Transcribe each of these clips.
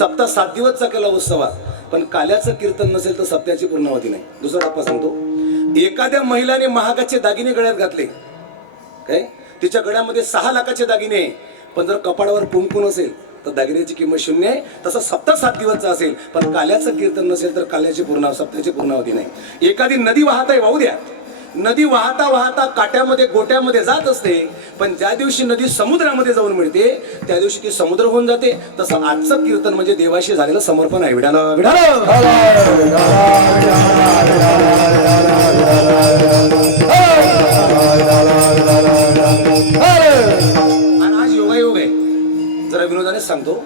सप्ताह सात दिवसचा केला उत्सवात पण काल्याचं कीर्तन नसेल तर सप्त्याची पूर्णावती नाही. दुसरा टप्पा सांगतो एखाद्या महिलाने महागाचे दागिने गळ्यात घातले. काय? तिच्या गळ्यामध्ये सहा लाखाचे दागिने आहे. पण जर कपाळावर कुंकू नसेल तर दागिन्याची किंमत शून्य आहे. तसं सप्ताह सात दिवसचा असेल पण काल्याचं कीर्तन नसेल तर काल्याची पूर्ण सप्त्याची पूर्णावती नाही. एखादी नदी वाहत आहे वाहू द्या. नदी वाहता वाहता काट्यामध्ये गोट्यामध्ये जात असते पण ज्या दिवशी नदी समुद्रामध्ये जाऊन मिळते त्या दिवशी ती समुद्र होऊन जाते. तसं आजचं कीर्तन म्हणजे देवाशी झालेलं समर्पण आहे. विडाला विडाला! आणि आज योगायोग आहे. जरा विनोदाने सांगतो.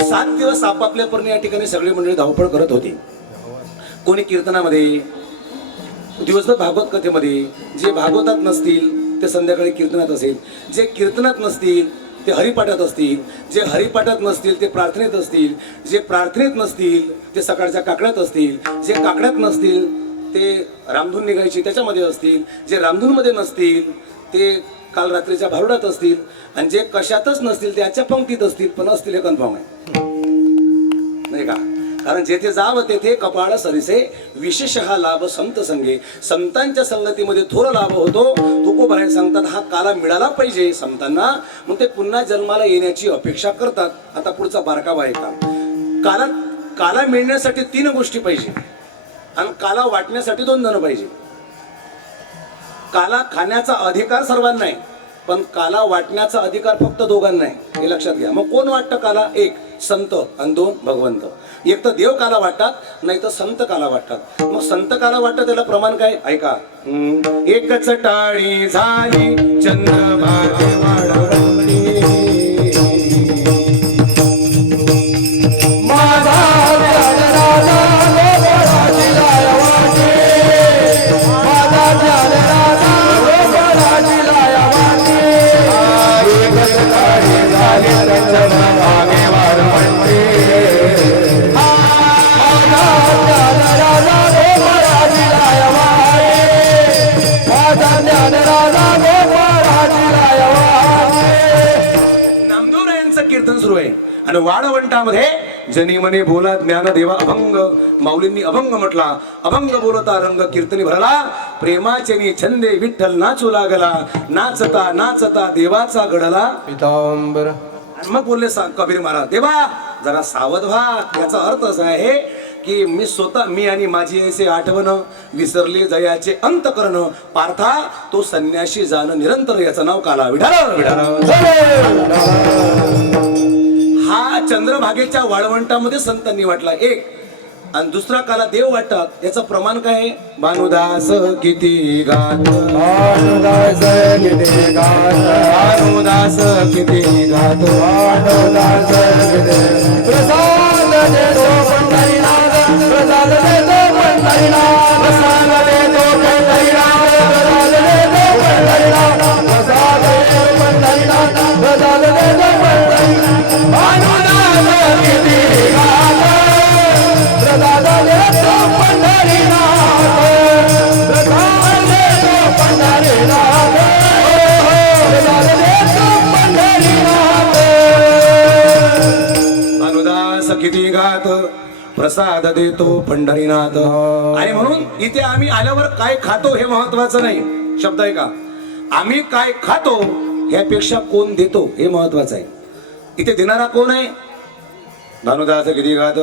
सात दिवस आपापल्या या ठिकाणी सगळी मंडळी धावपळ करत होती. कोणी कीर्तनामध्ये दिवसभर भागवत कथेमध्ये जे भागवतात नसतील ते संध्याकाळी कीर्तनात असेल. जे कीर्तनात नसतील ते हरिपाठात असतील. जे हरिपाठात नसतील ते प्रार्थनेत असतील. जे प्रार्थनेत नसतील ते सकाळच्या काकड्यात असतील. जे काकड्यात नसतील ते रामधून निघायची त्याच्यामध्ये असतील. जे रामधूनमध्ये नसतील ते काल रात्रीच्या भारुडात असतील. आणि जे कशातच नसतील त्याच्या पंक्तीत असतील पण असतील हे कन्फर्म आहे. नाही का? कारण जेथे जाव तेथे कपाळ सरिसे. विशेष हा लाभ संत संगे. संतांच्या संगतीमध्ये थोर लाभ होतो. तुकोबाई सांगतात हा काला मिळाला पाहिजे संतांना. मग ते पुन्हा जन्माला येण्याची अपेक्षा करतात. आता पुढचा बारकावा आहे का काला काला मिळण्यासाठी तीन गोष्टी पाहिजे. आणि काला वाटण्यासाठी दोन जण पाहिजे. काला खाण्याचा अधिकार सर्वांना आहे. पण काला वाटण्याचा अधिकार फक्त दोघांना आहे. हे लक्षात घ्या. मग कोण वाटतं काला? एक. संत आणि दोन भगवंत. एक तर देव काला वाटतात नाही तर संत काला वाटतात. मग संत काला वाटतात त्याला प्रमाण काय? ऐका. एकच टाळी झाली चंद्रभागे वाडवंटामध्ये जनी मने बोला ज्ञान देवा अभंग. माऊलींनी अभंग म्हटला. अभंग बोलता रंग कीर्तनी भरला. प्रेमाचे नि छंदे विठ्ठल नाचू लागला. नाचता नाचता देवाचा घडला पितांबर. मग बोलले कबीर महाराज देवा जरा सावध व्हा. याचा अर्थ असा आहे की मी स्वतः मी आणि माझी ऐसे आठवण विसरले जयाचे अंत करणं. पार्था तो संन्याशी जाणं निरंतर याचं नाव काला. विठाला विठाला हा चंद्रभागेच्या वाळवंटामध्ये संतांनी वाटला एक. आणि दुसरा काला देव वाटतात याचं प्रमाण काय आहे? भानुदास किती गात. भानुदास किती गात. भानुदास किती गात. भानुदास किती प्रसाद देतो पंढरीनाथ. आणि म्हणून इथे आम्ही आल्यावर काय खातो हे महत्वाचं नाही. शब्द आहे का? आम्ही काय खातो ह्यापेक्षा कोण देतो हे महत्वाचं आहे. इथे देणारा कोण आहे? भानुदास किती खात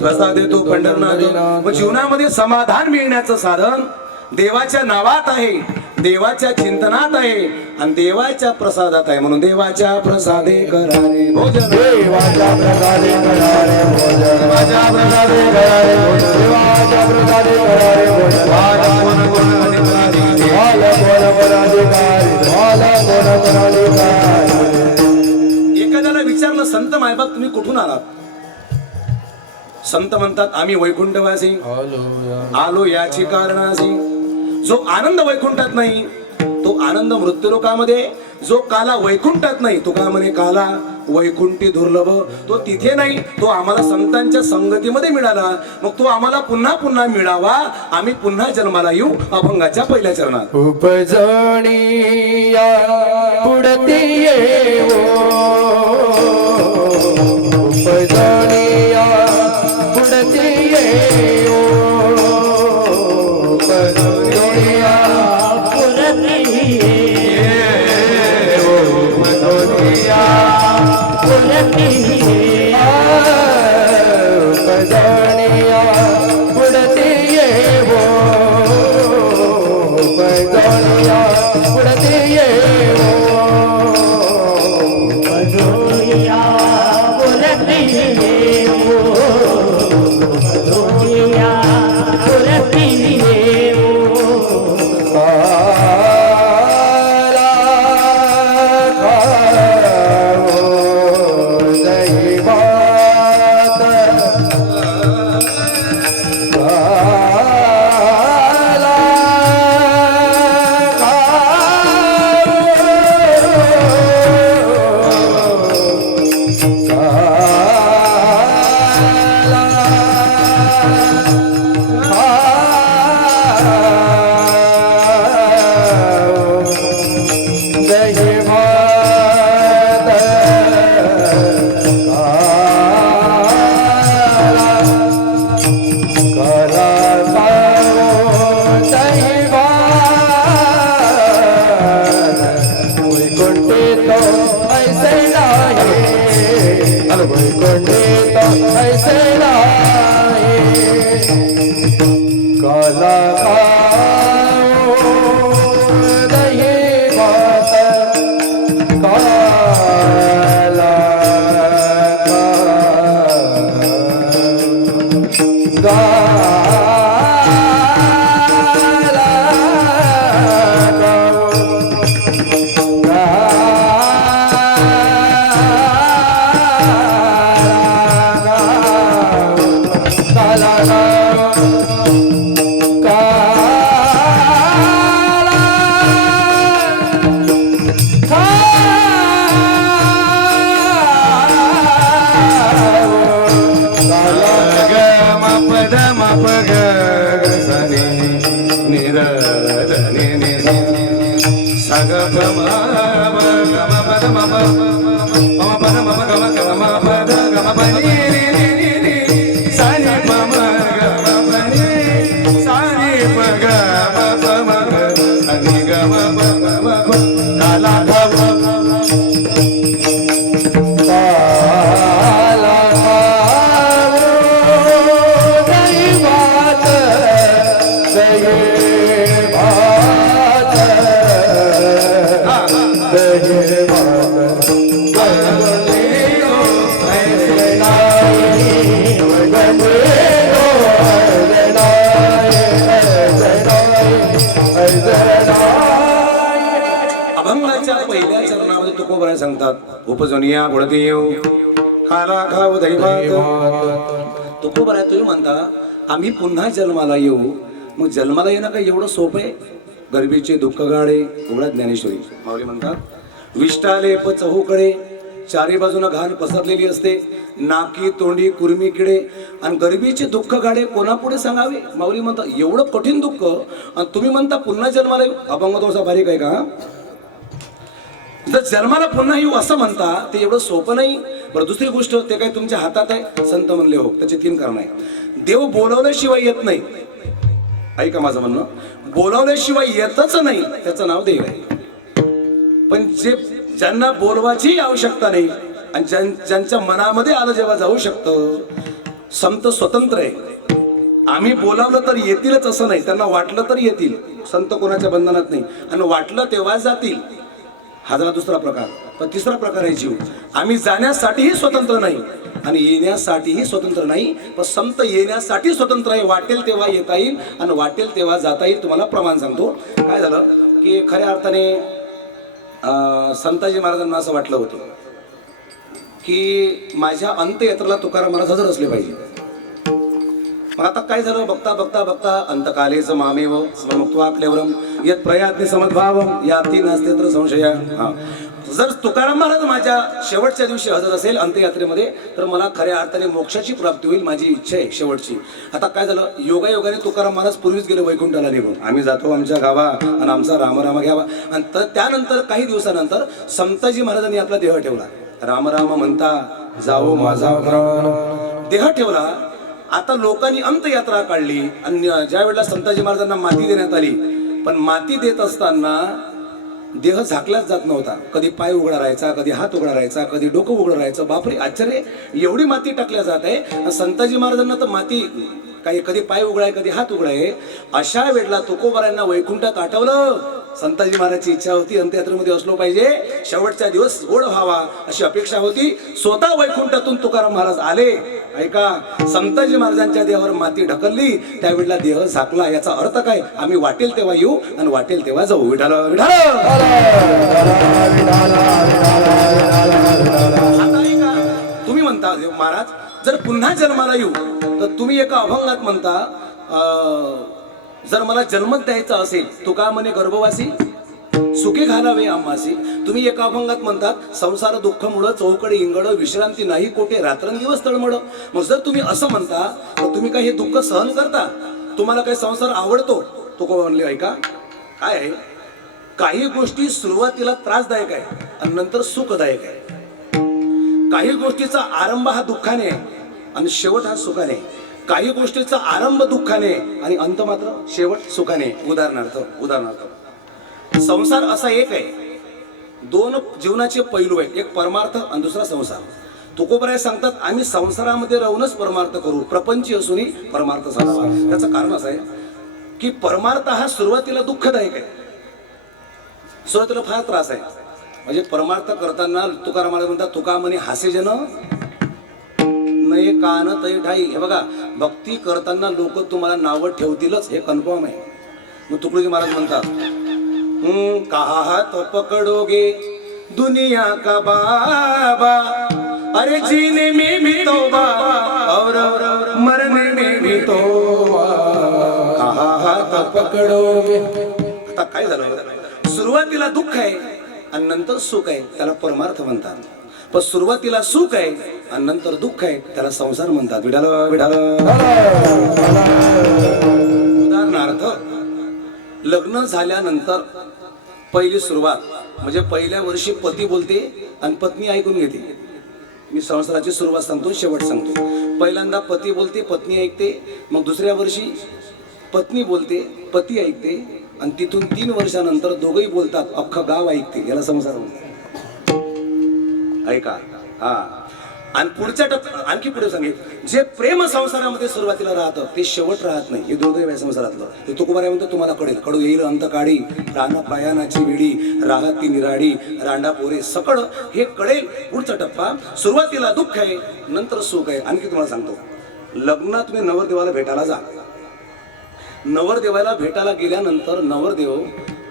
प्रसाद देतो पंढरनाथ. जीवनामध्ये समाधान मिळण्याचं साधन देवाच्या नावात आहे देवाच्या चिंतनात आहे आणि देवाच्या प्रसादात आहे. म्हणून देवाच्या प्रसादे करारे भोजन. देवाच्या प्रसादे करारे भोजन. देवाच्या प्रसादे करारे भोजन. देवाच्या प्रसादे करारे भोजन. वाला कोण कोण अधिकारी. भाल कोण कोण अधिकारी. भाल कोण कोण अधिकारी. एखाद्याला विचारलं संत मायबाप तुम्ही कुठून आलात? संत म्हणतात आम्ही वैकुंठवासी. आलो याची कारणासी. जो आनंद वैकुंठात नाही तो आनंद मृत्यूलोकामध्ये. जो काला वैकुंठात नाही तो काय म्हणे काला वैकुंठी दुर्लभ. तो तिथे नाही तो आम्हाला संतांच्या संगतीमध्ये मिळाला. मग तो आम्हाला पुन्हा पुन्हा मिळावा. आम्ही पुन्हा जन्माला येऊ अभंगाच्या पहिल्या चरणात. उपजणी पुढती ऐसे नाही काला la la काला अभंगाच्या पहिल्या चरणामध्ये तुकोबराय सांगतात. उपजनिया पुढते येऊ खाला खाऊ दैवात तुकोबराय तुम्ही म्हणता आम्ही पुन्हा जन्माला येऊ. मग जन्माला येणं काय एवढं सोपं आहे? गरिबीचे दुःख गाडे उघडा ज्ञानेश्वरी. माऊली म्हणतात विष्टाले प चहूकडे चारी बाजूनं घाण पसरलेली असते. नाकी तोंडी कुर्मी किडे आणि गरिबीचे दुःख गाडे कोणापुढे सांगावे? माऊली म्हणता एवढं कठीण दुःख आणि तुम्ही म्हणता पुन्हा जन्माला येऊ. अभंग तोसा बारीक आहे का जर जन्माला पुन्हा येऊ असं म्हणता ते एवढं सोपं नाही. बरं दुसरी गोष्ट ते काय तुमच्या हातात आहे? संत म्हणले हो त्याचे तीन कारण आहे देव बोलवल्याशिवाय येत नाही. ऐका माझं म्हणणं. बोलावल्याशिवाय येतच नाही त्याचं नाव देव आहे. पण जे ज्यांना बोलवाची आवश्यकता नाही आणि ज्यां ज्यांच्या मनामध्ये आलं जेव्हा जाऊ शकतं संत स्वतंत्र आहे. आम्ही बोलावलं तर येतीलच असं नाही. त्यांना वाटलं तर येतील. संत कोणाच्या बंधनात नाही. आणि वाटलं तेव्हा जातील. हा झाला दुसरा प्रकार. पण तिसरा प्रकार आहे जीव. आम्ही जाण्यासाठीही स्वतंत्र नाही आणि येण्यासाठीही स्वतंत्र नाही. पण संत येण्यासाठी स्वतंत्र आहे. वाटेल तेव्हा येता येईल आणि वाटेल तेव्हा जाता येईल. तुम्हाला प्रमाण सांगतो. काय झालं? की खऱ्या अर्थाने संताजी महाराजांना असं वाटलं होतं की माझ्या अंत्ययात्राला तुकाराम महाराज हजर असले पाहिजे. मग आता काय झालं? बघता बघता बघता अंतकालेच मामेव मुक्त्वा क्लेवरम यत प्रयात्ने समद्भाव. याती नसते तर संशया. हा. जर तुकाराम महाराज माझ्या शेवटच्या दिवशी हजर असेल अंत्ययात्रेमध्ये तर मला खऱ्या अर्थाने मोक्षाची प्राप्ती होईल माझी इच्छा आहे शेवटची. आता काय झालं? योगायोगाने तुकाराम महाराज पूर्वीच गेले वैकुंठाला निघून. आम्ही जातो आमच्या गावा आणि आमचा रामराम घ्यावा. आणि तर त्यानंतर काही दिवसानंतर संताजी महाराजांनी आपला देह ठेवला. रामराम म्हणता जाओ माझा देह ठेवला. आता लोकांनी अंतयात्रा काढली. आणि ज्या वेळेला संताजी महाराजांना माती देण्यात आली पण माती देत असताना देह झाकलाच जात नव्हता. कधी पाय उघडा राहायचा कधी हात उघडा राहायचा कधी डोकं उघडं राहायचं. बापरे आश्चर्य. एवढी माती टाकल्या जात आहे. संताजी महाराजांना तर माती काही कधी पाय उघडाय कधी हात उघडाय. अशा वेळेला तुकोबारांना वैकुंठात आठवलं. संताजी महाराजची इच्छा होती अंत्ययात्रेमध्ये असलो पाहिजे. शेवटचा दिवस गोड व्हावा अशी अपेक्षा होती. स्वतः वैकुंठातून तुकाराम महाराज आले. ऐका संताजी महाराजांच्या देहावर माती ढकलली. त्यावेळेला देह झाकला. याचा अर्थ काय? आम्ही वाटेल तेव्हा येऊ आणि वाटेल तेव्हा जाऊ. विठाल विठाल तुम्ही म्हणता महाराज जर पुन्हा जन्माला येऊ तर तुम्ही एका अभंगात म्हणता जर मला जन्मच द्यायचा असेल तुका म्हणे गर्भवासी? सुखी घालावे आम्हासी. तुम्ही एका अभंगात म्हणतात संसार दुःख मुळ चौकडे इंगड विश्रांती नाही कोठे रात्रंदिवस तळमळ. मग जर तुम्ही असं म्हणता तर तुम्ही काय हे दुःख सहन करता? तुम्हाला काही संसार आवडतो? तुका म्हणले ऐका काय आहे? काही गोष्टी सुरुवातीला त्रासदायक आहे आणि नंतर सुखदायक आहे. काही गोष्टीचा आरंभ हा दुःखाने आहे. आणि शेवट हा सुखाने. काही गोष्टीचा आरंभ दुःखाने आणि अंत मात्र शेवट सुखाने. उदाहरणार्थ उदाहरणार्थ. संसार असा एक आहे. दोन जीवनाचे पैलू आहेत. एक परमार्थ आणि दुसरा संसार. तुकोबराय सांगतात आम्ही संसारामध्ये राहूनच परमार्थ करू. प्रपंची असूनही परमार्थ साधावा त्याचं कारण असं आहे की परमार्थ हा सुरुवातीला दुःखदायक आहे. सुरुवातीला फार त्रास आहे. म्हणजे परमार्थ करताना तुकाराम म्हणतात तुका म्हणे हासे नये कान तय ठाई हे बघा भक्ती करताना लोक तुम्हाला नावं ठेवतीलच हे कन्फर्म आहे. मग तुकडोजी महाराज म्हणतात हम्म, कहा पकडोगे दुनिया का बाबा? अरे जीने में भी तोबा और मरने में भी तोबा. कहा हाथ पकडोगे आता काय झालं? सुरुवातीला दुःख आहे आणि नंतर सुख आहे त्याला परमार्थ म्हणतात. पण सुरुवातीला सुख आहे आणि नंतर दुःख आहे त्याला संसार म्हणतात. विडाल विडाल. उदाहरणार्थ लग्न झाल्यानंतर पहिली सुरुवात. म्हणजे पहिल्या वर्षी पती बोलते आणि पत्नी ऐकून घेते. मी संसाराची सुरुवात सांगतो शेवट सांगतो. पहिल्यांदा पती बोलते पत्नी ऐकते. मग दुसऱ्या वर्षी पत्नी बोलते पती ऐकते. आणि तिथून तीन वर्षानंतर दोघंही बोलतात अख्खं गाव ऐकते. याला संसार म्हणतात. ऐका हा. आणि पुढच्या टप्प्यात आणखी पुढे सांगेल जे प्रेम संसारामध्ये सुरुवातीला राहतं ते शेवट राहत नाही. हे दोघे आहे संसारातलं. ते तुकोबारा म्हणतो तुम्हाला कळेल. कडू येईल अंत काढी. राणा पायानाची विडी राहत ती निराडी. रांडा पोरे सकळ. हे कळेल. पुढचा टप्पा. सुरुवातीला दुःख आहे नंतर सुख आहे. आणखी तुम्हाला सांगतो. लग्नात तुम्ही नवरदेवाला भेटायला जा. नवरदेवाला भेटायला गेल्यानंतर नवरदेव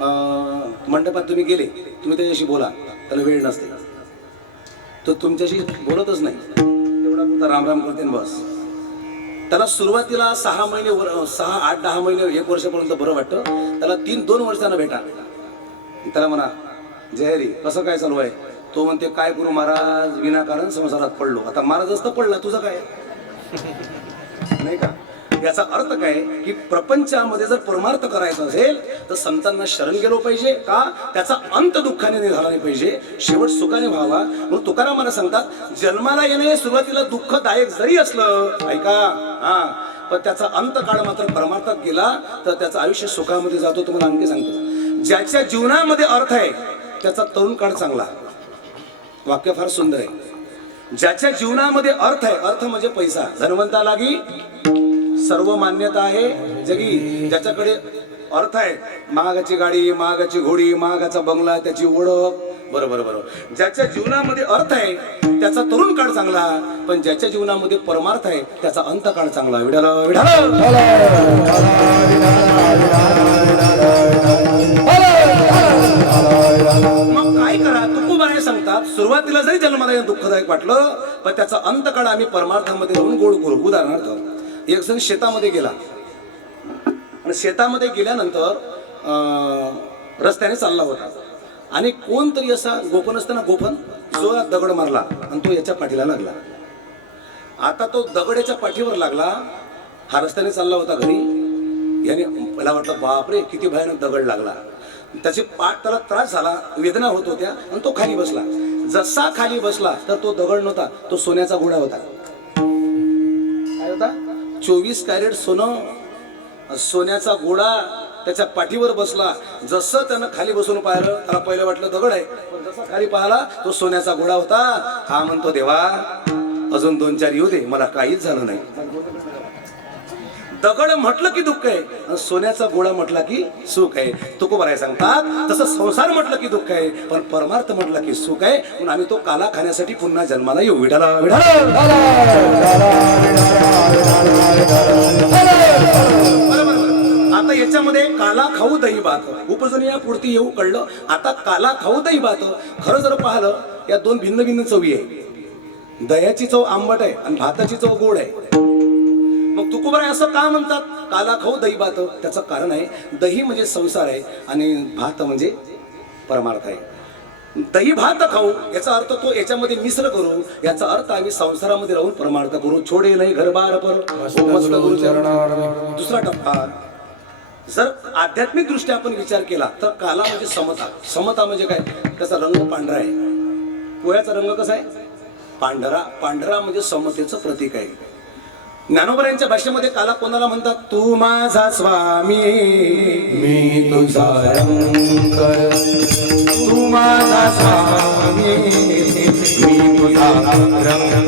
अं, मंडपात तुम्ही गेले. तुम्ही त्याच्याशी बोला. त्याला वेळ नसते. तो तुमच्याशी बोलतच नाही. तेवढा पुरता राम राम करते बस. त्याला सुरुवातीला सहा महिने वर- सहा आठ दहा महिने एक वर्षापर्यंत बरं वाटतं. त्याला तीन दोन वर्षांना भेटा. त्याला म्हणा जयहरी कसं काय चालू आहे? तो म्हणते काय करू महाराज? विनाकारण संसारात पडलो. आता महाराज असतं पडला तुझं काय? नाही का? याचा अर्थ काय की प्रपंचामध्ये जर परमार्थ करायचा असेल तर संतांना शरण गेलो पाहिजे का? त्याचा अंत दुःखाने नाही झाला नाही पाहिजे. शेवट सुखाने व्हावा. म्हणून तुकारामाला सांगतात जन्माला येणे सुरुवातीला दुःखदायक जरी असलं ऐका हा पण त्याचा अंत काळ मात्र परमार्थात गेला तर त्याचं आयुष्य सुखामध्ये जातो. तुम्हाला आणखी सांगतो. ज्याच्या जीवनामध्ये अर्थ आहे त्याचा तरुण काळ चांगला. वाक्य फार सुंदर आहे. ज्याच्या जीवनामध्ये अर्थ आहे अर्थ म्हणजे पैसा. धनवंता लागी सर्व मान्यता आहे. जगी ज्याच्याकडे अर्थ आहे महागाची गाडी महागाची घोडी महागाचा बंगला त्याची ओळख. बरोबर बरोबर. ज्याच्या जीवनामध्ये अर्थ आहे त्याचा तरुण काळ चांगला. पण ज्याच्या जीवनामध्ये परमार्थ आहे त्याचा अंत काळ चांगला. विडाल विडाल. मग काय करा? तुकोबाने सांगतात सुरुवातीला जरी जन्माला दुःखदायक वाटलं पण त्याचा अंत काळ आम्ही परमार्थामध्ये राहून गोड करू उदाहरणार्थ एक जण शेतामध्ये गेला. आणि शेतामध्ये गेल्यानंतर रस्त्याने चालला होता. आणि कोणतरी असा गोपन असताना गोपन जोरात दगड मारला आणि तो याच्या पाठीला लागला. आता तो दगड याच्या पाठीवर लागला हा रस्त्याने चालला होता घरी. याने मला वाटलं बापरे किती भयानक दगड लागला. त्याचे पाठ त्याला त्रास झाला वेदना होत होत्या आणि तो खाली बसला. जसा खाली बसला तर तो दगड नव्हता तो सोन्याचा घोडा होता. चोवीस कॅरेट सोनं सोन्याचा गोळा त्याच्या पाठीवर बसला. जसं त्यानं खाली बसून पाहिलं त्याला पहिलं वाटलं दगड आहे. पण जसा खाली पाहिला तो सोन्याचा घोडा होता. हा म्हणतो देवा अजून दोन चार येऊ दे मला काहीच झालं नाही. दगड म्हटलं की दुःख आहे आणि सोन्याचा गोळा म्हटला की सुख आहे. तुकोबाराय सांगतात तसं संसार म्हटलं की दुःख आहे पण परमार्थ म्हटलं की सुख आहे. म्हणून आम्ही तो काला खाण्यासाठी पुन्हा जन्माला येऊ. विडाला बरोबर, आता याच्यामध्ये काला खाऊ दही भात. उपजन या पुढती येऊ कळलं. आता काला खाऊ दही भात. खरं जर पाहिलं या दोन भिन्न भिन्न चवी आहे. दह्याची चव आंबट आहे आणि भाताची चव गोड आहे. मग तुकोबाराय असं का म्हणतात? काला खाऊ दही भात. त्याचं कारण आहे दही म्हणजे संसार आहे आणि भात म्हणजे परमार्थ आहे. दही भात खाऊ याचा अर्थ तो याच्यामध्ये मिश्र करू याचा अर्थ आम्ही संसारामध्ये राहून परमार्थ करू. छोडे नाही घरबार पर. चरणावर. दुसरा टप्पा. जर आध्यात्मिक दृष्ट्या आपण विचार केला तर काला म्हणजे समता. समता म्हणजे काय? त्याचा रंग पांढरा आहे. पोह्याचा रंग कसा आहे? पांढरा. पांढरा म्हणजे समतेचं प्रतीक आहे. ज्ञानोबऱ्यांच्या भाषेमध्ये काला कोणाला म्हणतात? तू माझा स्वामी मी तुझा रंकर तू माझा स्वामी मी तुझा रंग